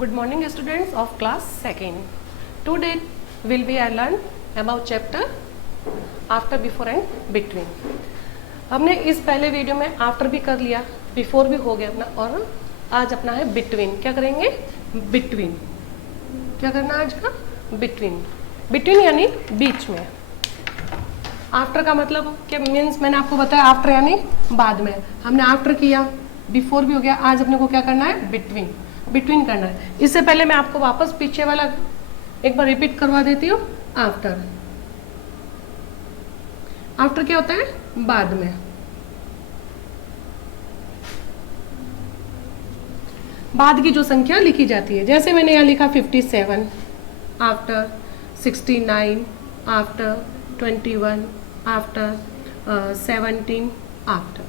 Good morning students of class 2nd. Today will be I learn about chapter after, before and between. हमने इस पहले video में after भी कर लिया, बिफोर भी हो गया अपना, और आज अपना है बिटवीन. क्या करेंगे? बिटवीन. क्या करना है आज का? बिटवीन. बिटवीन यानी बीच में. आफ्टर का मतलब क्या मीन्स मैंने आपको बताया, आफ्टर यानी बाद में. हमने आफ्टर किया, बिफोर भी हो गया, आज अपने को क्या करना है? बिटवीन. बिटवीन करना है. इससे पहले मैं आपको वापस पीछे वाला एक बार रिपीट करवा देती हूँ. आफ्टर. आफ्टर क्या होता है? बाद में. बाद की जो संख्या लिखी जाती है, जैसे मैंने यहाँ लिखा 57, आफ्टर 69, आफ्टर 21, आफ्टर 17, आफ्टर.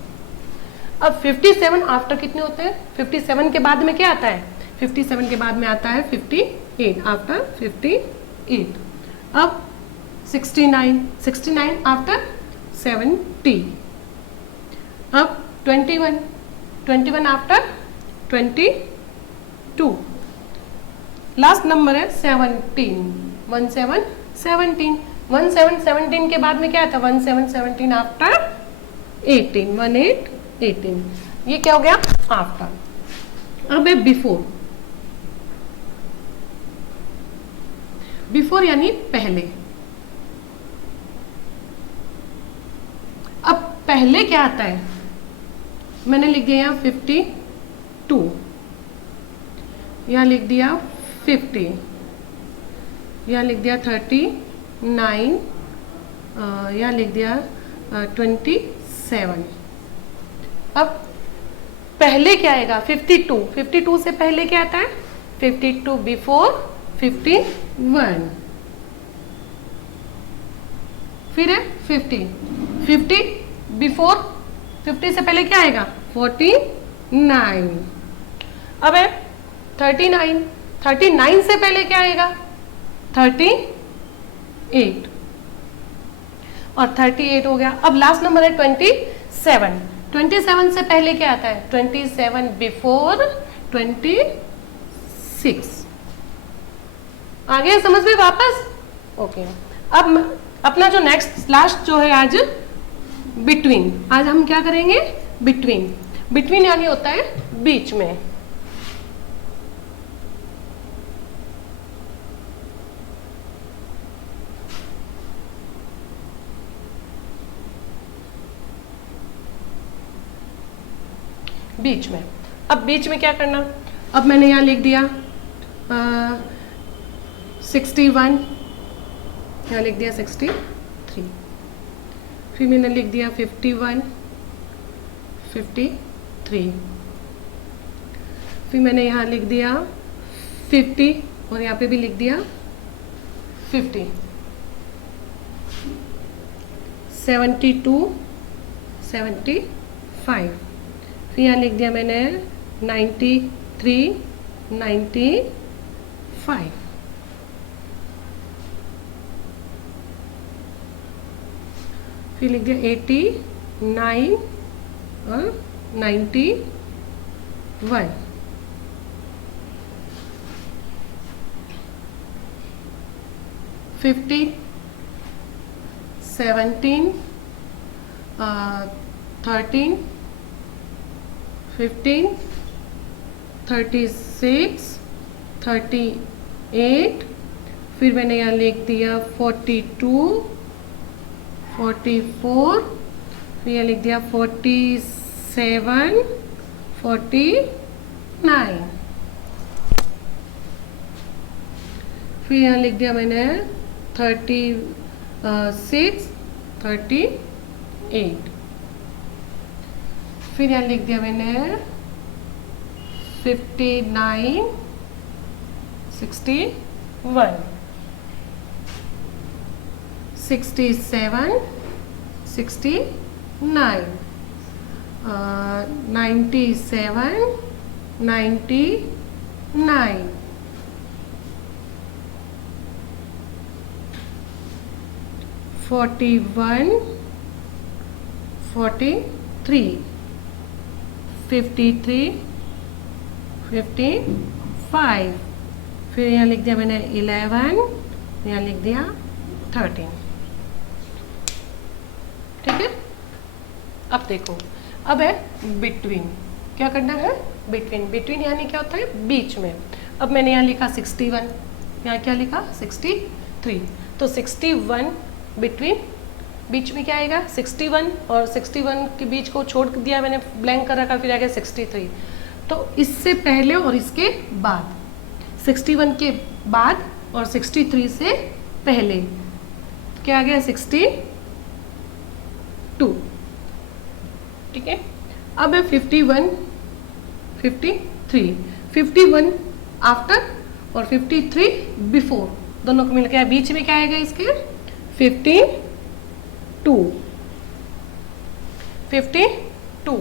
अब 57 आफ्टर कितने होते हैं? 57 के बाद में क्या आता है? 57 के बाद में आता है 58, आफ्टर 58. अब 69 आफ्टर 70. अब 21 आफ्टर 22. लास्ट नंबर है 17. 17 के बाद में क्या आता है? 17 आफ्टर 18. 18. ये क्या हो गया? आफ्टर. अब है बिफोर. बिफोर यानी पहले. अब पहले क्या आता है? मैंने लिख दिया यहाँ 52, यहाँ लिख दिया 50, यहाँ लिख दिया 39, यहाँ लिख दिया 27. अब पहले क्या आएगा? 52 से पहले क्या आता है? 52 बिफोर 51. फिर है 50 बिफोर 50 से पहले क्या आएगा? 49. अब है 39 से पहले क्या आएगा? 38. और 38 हो गया. अब लास्ट नंबर है 27 से पहले क्या आता है? 27 बिफोर 26. आ गया समझ में वापस? ओके. अब अपना जो नेक्स्ट लास्ट जो है आज बिटवीन. आज हम क्या करेंगे? बिटवीन यानी होता है बीच में. बीच में. अब बीच में क्या करना? अब मैंने यहाँ लिख दिया 61, यहाँ लिख दिया 63, फिर मैंने लिख दिया 51, 53, फिर मैंने यहाँ लिख दिया 50 और यहाँ पे भी लिख दिया 50, 72, 75, फिर यहाँ लिख दिया मैंने 93, 95, फिर लिख दिया 89 और 91, 50, 17, 13, 15, 36, 38, फिर मैंने यहाँ लिख दिया 42, 44, फिर यहाँ लिख दिया 47, 49, फिर यहाँ लिख दिया मैंने 36, 38, फिर यहाँ लिख दिया मैंने 59, 61, 67, 69, 97, 99, 41, 43, 53, 54, 5, फिर यहाँ लिख दिया मैंने 11, यहाँ लिख दिया 13। ठीक है। अब देखो, अब है बिटवीन। क्या करना है? बिटवीन। बिटवीन यानी क्या होता है? बीच में। अब मैंने यहाँ लिखा 61, यहाँ क्या लिखा? 63। तो 61 बिटवीन, बीच में क्या आएगा? 61 और 61 के बीच को छोड़ दिया मैंने, ब्लैंक कर रखा, फिर आ गया 63। तो इससे पहले और इसके बाद, 61 के बाद और 63 से पहले क्या आ गया? 62। ठीक है। अब है 51, 53, 51 आफ्टर और 53 बिफोर, दोनों को मिलकर बीच में क्या आएगा इसके? 52, 52।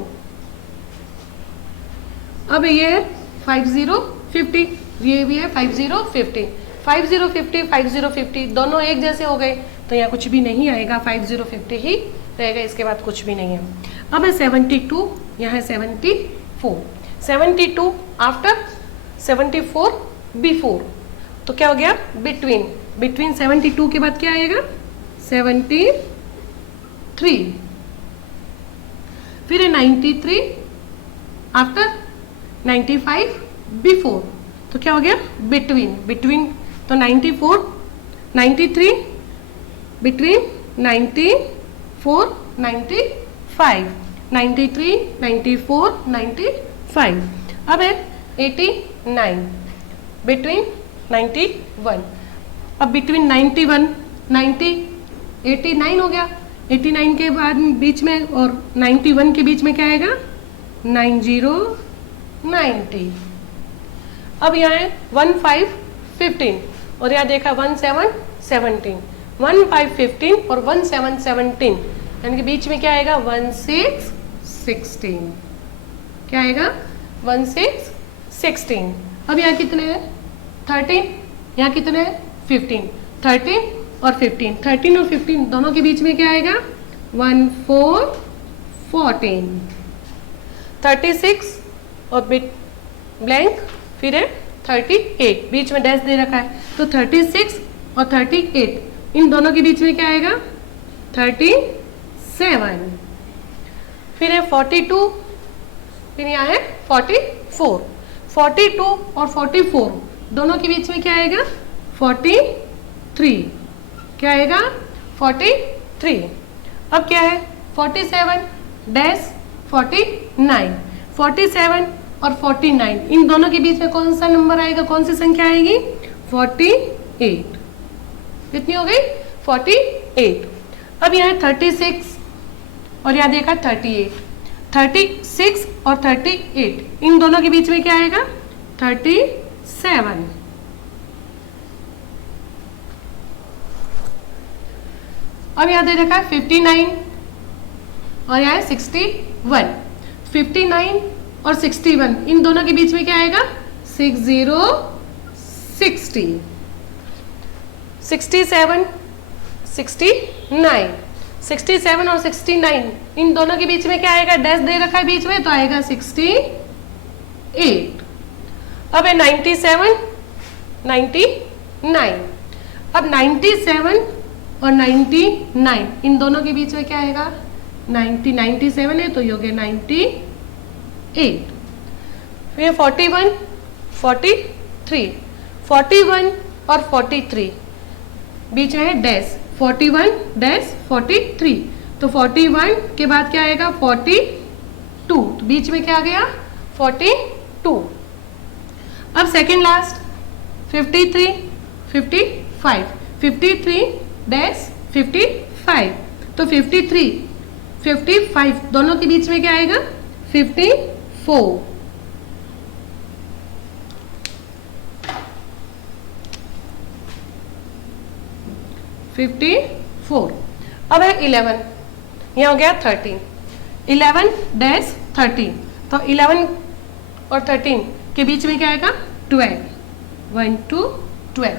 अब ये है 50, 50, ये भी है 50, 50, 50, 50, 50, 50, दोनों एक जैसे हो गए, तो यहाँ कुछ भी नहीं आएगा, 50, 50 ही रहेगा, इसके बाद कुछ भी नहीं है। अब है 72, यहाँ है 74, 72 आफ्टर, 74 बिफोर, तो क्या हो गया? बिटवीन। बिटवीन 72 के बाद क्या आएगा? 73, फिर है 93 आफ्टर, 95 बिफोर, तो क्या हो गया? बिटवीन। बिटवीन तो 94, 93 बिटवीन, 94, 95, 93, 94, 95। अब है 89 बिटवीन, 91। अब बिटवीन 91, 90, 89 हो गया। 89 के बाद बीच में और 91 के बीच में क्या आएगा? 90, 90। अब यहाँ है 15, 15 और यहाँ देखा 17, 17, 15, 15 और 17, 17, यानी कि बीच में क्या आएगा? 16, 16। क्या आएगा? 16, 16। अब यहाँ कितने हैं? 13, यहाँ कितने हैं? 15, 13 और 15, 13 और 15 दोनों के बीच में क्या आएगा? 14, 14, 36 और बिट ब्लैंक, फिर है 38, बीच में डैश दे रखा है, तो 36 और 38 इन दोनों के बीच में क्या आएगा? 37, फिर है 42, फिर यहाँ है 44, 42 और 44 दोनों के बीच में क्या आएगा? 43, क्या आएगा? 43। अब क्या है? 47 डैश 49, 47 और 49 इन दोनों के बीच में कौन सा नंबर आएगा? कौन सी संख्या आएगी? 48। कितनी हो गई? 48। अब यहाँ 36 और यहाँ देखा 38, 36 और 38 इन दोनों के बीच में क्या आएगा? 37। अब यहाँ दे रखा है 59 और यहाँ है 61, 59 और 61 इन दोनों के बीच में क्या आएगा? 60, 60, 67, 69, 67 और 69 इन दोनों के बीच में क्या आएगा? डैश दे रखा है बीच में, तो आएगा 68। अब है 97, 99। अब 97 और 99 इन दोनों के बीच में क्या आएगा? 90, 97 है तो ये हो गया 98। फिर 41, 43, 41 और 43 बीच में है डैश, 41 डैश 43, तो 41 के बाद क्या आएगा? 42, तो बीच में क्या आ गया? 42। अब सेकेंड लास्ट 53, 55, 53 डैश 55, तो 53, 55 दोनों के बीच में क्या आएगा? 54। अब है 11, यहाँ हो गया 13, 11 डैश 13, तो 11 और 13 के बीच में क्या आएगा? 12, 1 to 12।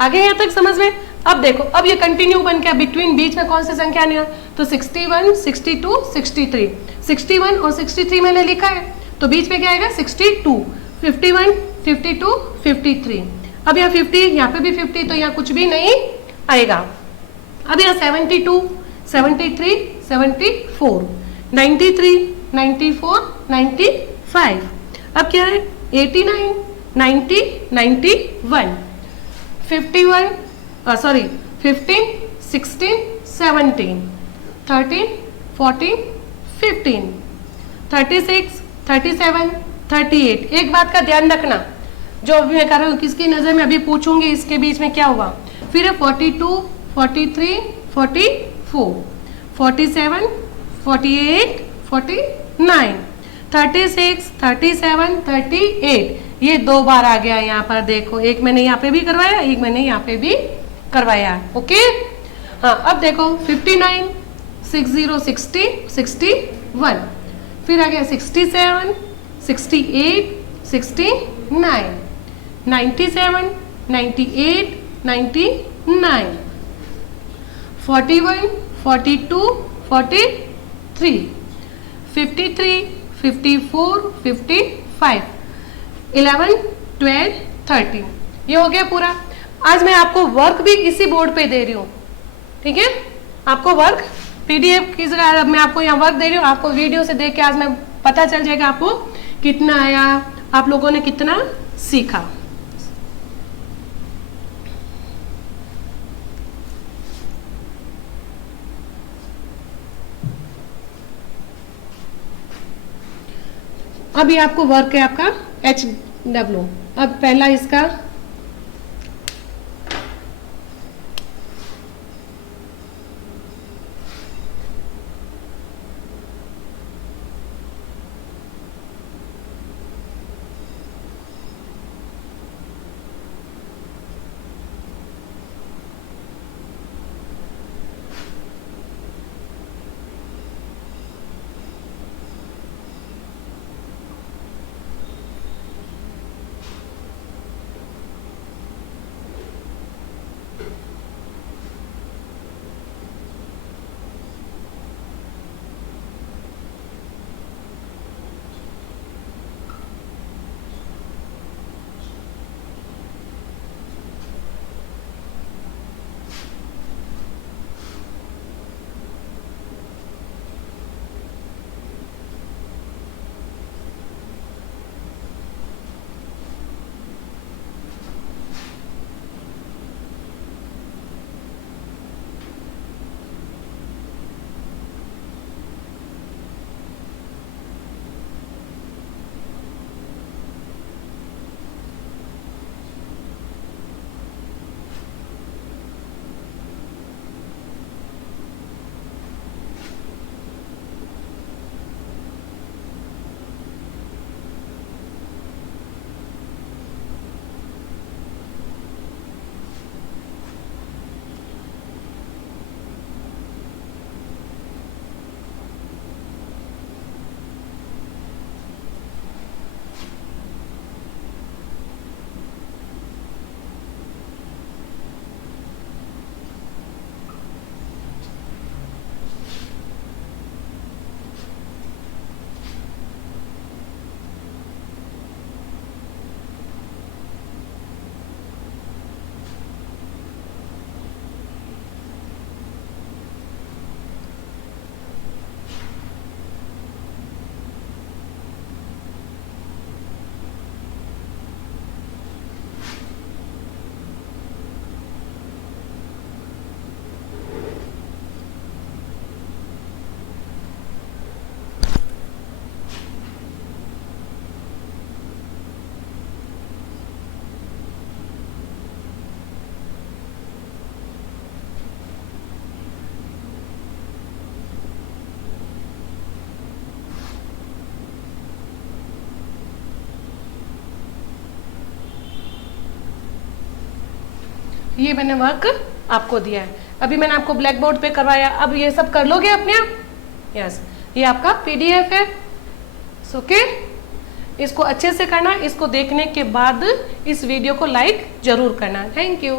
आगे यहाँ तक समझ में? अब देखो, अब ये कंटिन्यू बन गया, बिटवीन बीच में कौन सी संख्या नहीं है? तो 61, 62, 63, 61 और 63 मैंने लिखा है, तो बीच में क्या आएगा? 62, 51 52, 53। अब यहाँ 50, यहाँ पे भी 50, तो यहाँ कुछ भी नहीं आएगा। अब यहाँ 72, 73, 74, 93, 94, 95। अब क्या है 89, 90, 91, 51, सॉरी 15, 16, 17, 13, 14, 15, 36, 37, 38। एक बात का ध्यान रखना, जो अभी मैं कर रहा हूँ किसकी नज़र में अभी पूछूंगी इसके बीच में क्या हुआ। फिर है 42, 43, 44, 47, 48, 49, 36, 37, 38। ये दो बार आ गया यहाँ पर, देखो एक मैंने यहाँ पे भी करवाया, एक मैंने यहाँ पे भी करवाया। ओके हाँ, अब देखो 59, 60, 60, 61, फिर आ गया 67, 68, 69, 97, 98, 99, 41, 42, 43, 53, 54, 55, 11, 12, 13। ये हो गया पूरा। आज मैं आपको वर्क भी इसी बोर्ड पे दे रही हूँ, ठीक है। आपको वर्क पीडीएफ की जगह मैं आपको यहाँ वर्क दे रही हूँ, आपको वीडियो से देख के आज मैं पता चल जाएगा आपको कितना आया, आप लोगों ने कितना सीखा। अभी आपको वर्क है आपका HW। अब पहला इसका ये मैंने वर्क आपको दिया है, अभी मैंने आपको ब्लैक बोर्ड पे करवाया। अब ये सब कर लोगे अपने आप। यस, ये आपका पीडीएफ है। ओके, इसको अच्छे से करना। इसको देखने के बाद इस वीडियो को लाइक जरूर करना। Thank you.